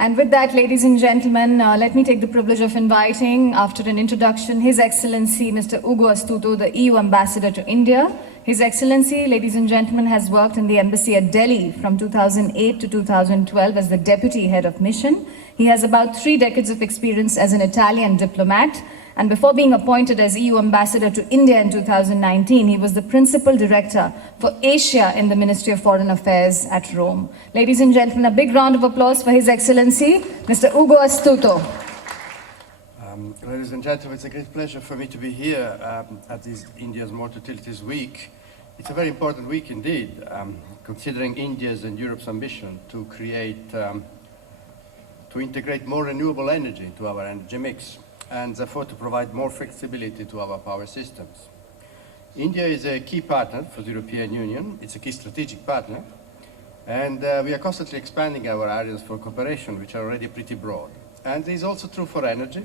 And with that, ladies and gentlemen, let me take the privilege of inviting, after an introduction, His Excellency Mr. Ugo Astuto, the EU Ambassador to India. His Excellency, ladies and gentlemen, has worked in the embassy at Delhi from 2008 to 2012 as the Deputy Head of Mission. He has about 3 decades of experience as an Italian diplomat, and before being appointed as EU Ambassador to India in 2019, he was the Principal Director for Asia in the Ministry of Foreign Affairs at Rome. Ladies and gentlemen, a big round of applause for His Excellency, Mr. Ugo Astuto. Ladies and gentlemen, it's a great pleasure for me to be here at this India's More Utilities Week. It's a very important week indeed, considering India's and Europe's ambition to integrate more renewable energy into our energy mix, and therefore to provide more flexibility to our power systems. India is a key partner for the European Union. It's a key strategic partner, and we are constantly expanding our areas for cooperation, which are already pretty broad. And this is also true for energy,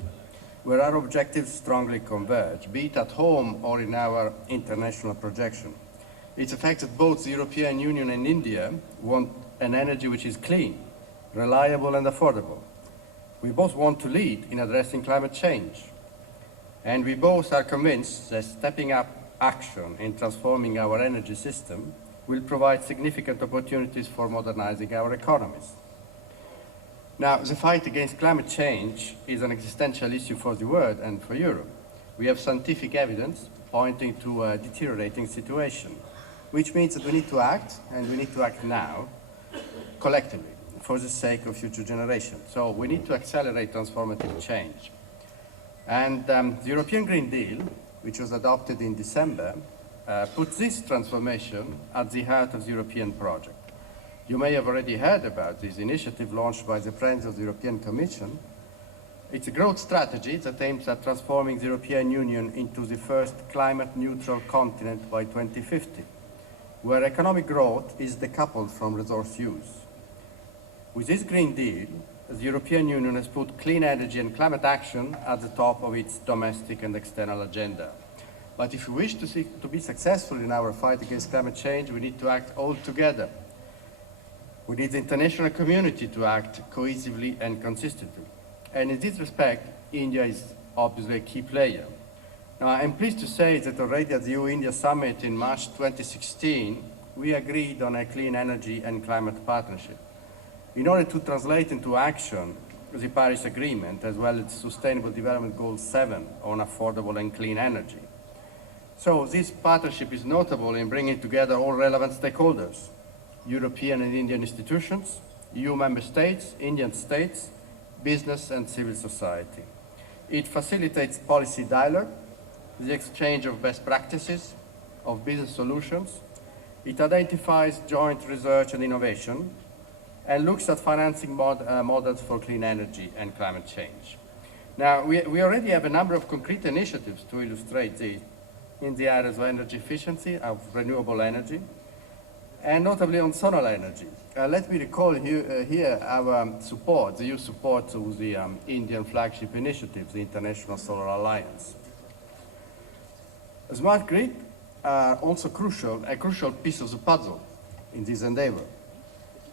where our objectives strongly converge, be it at home or in our international projection. It's a fact that both the European Union and India want an energy which is clean, reliable and affordable. We both want to lead in addressing climate change. And we both are convinced that stepping up action in transforming our energy system will provide significant opportunities for modernizing our economies. Now, the fight against climate change is an existential issue for the world and for Europe. We have scientific evidence pointing to a deteriorating situation, which means that we need to act, and we need to act now, collectively, for the sake of future generations. So we need to accelerate transformative change. And the European Green Deal, which was adopted in December, puts this transformation at the heart of the European project. You may have already heard about this initiative launched by the President of the European Commission. It's a growth strategy that aims at transforming the European Union into the first climate-neutral continent by 2050, where economic growth is decoupled from resource use. With this Green Deal, the European Union has put clean energy and climate action at the top of its domestic and external agenda. But if we wish to be successful in our fight against climate change, we need to act all together. We need the international community to act cohesively and consistently. And in this respect, India is obviously a key player. Now, I'm pleased to say that already at the EU-India Summit in March 2016, we agreed on a clean energy and climate partnership. In order to translate into action the Paris Agreement, as well as Sustainable Development Goal 7 on affordable and clean energy. So this partnership is notable in bringing together all relevant stakeholders, European and Indian institutions, EU member states, Indian states, business and civil society. It facilitates policy dialogue, the exchange of best practices, of business solutions. It identifies joint research and innovation, and looks at financing models for clean energy and climate change. Now, we already have a number of concrete initiatives to illustrate this in the areas of energy efficiency, of renewable energy, and notably on solar energy. Let me recall here our support, the EU support to the Indian flagship initiative, the International Solar Alliance. Smart grid are also a crucial piece of the puzzle in this endeavor.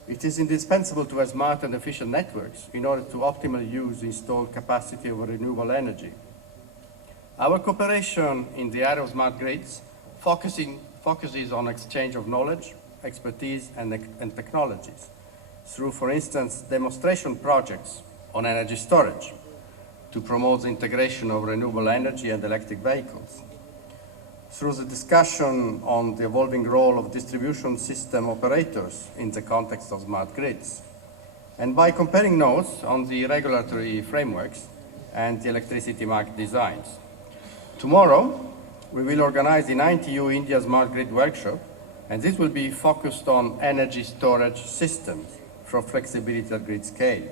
It is indispensable to have smart and efficient networks in order to optimally use the installed capacity of renewable energy. Our cooperation in the area of smart grids focuses on exchange of knowledge, expertise and technologies through, for instance, demonstration projects on energy storage to promote the integration of renewable energy and electric vehicles, through the discussion on the evolving role of distribution system operators in the context of smart grids, and by comparing notes on the regulatory frameworks and the electricity market designs. Tomorrow, we will organize the 9th EU-India Smart Grid Workshop, and this will be focused on energy storage systems for flexibility at grid scale.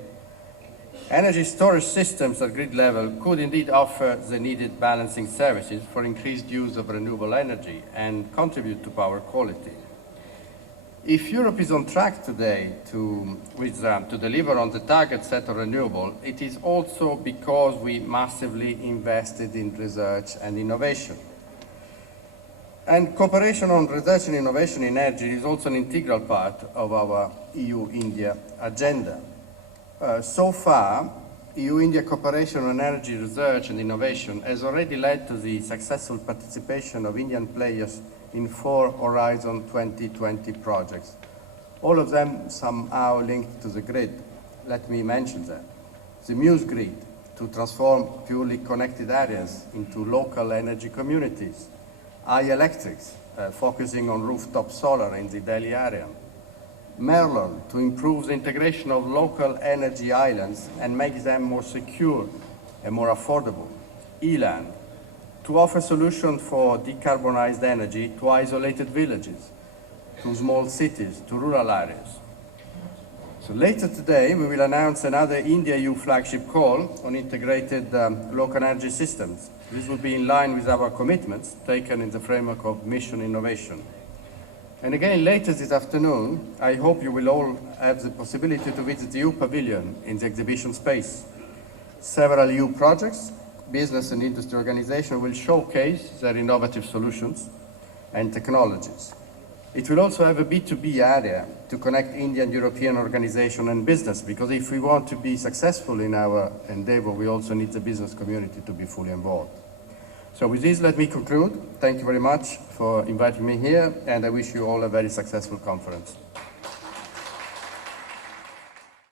Energy storage systems at grid level could indeed offer the needed balancing services for increased use of renewable energy and contribute to power quality. If Europe is on track today to deliver on the target set of renewable, it is also because we massively invested in research and innovation. And cooperation on research and innovation in energy is also an integral part of our EU-India agenda. So far, EU-India cooperation on energy research and innovation has already led to the successful participation of Indian players in 4 Horizon 2020 projects, all of them somehow linked to the grid. Let me mention that. The Muse Grid, to transform purely connected areas into local energy communities. iElectrics, focusing on rooftop solar in the Delhi area. Merlon, to improve the integration of local energy islands and make them more secure and more affordable. ELAN, to offer solutions for decarbonized energy to isolated villages, to small cities, to rural areas. So later today, we will announce another India-EU flagship call on integrated local energy systems. This will be in line with our commitments taken in the framework of Mission Innovation. And again, later this afternoon, I hope you will all have the possibility to visit the EU Pavilion in the exhibition space. Several EU projects, business and industry organizations will showcase their innovative solutions and technologies. It will also have a B2B area to connect Indian, European organization and business, because if we want to be successful in our endeavor, we also need the business community to be fully involved. So with this, let me conclude. Thank you very much for inviting me here, and I wish you all a very successful conference.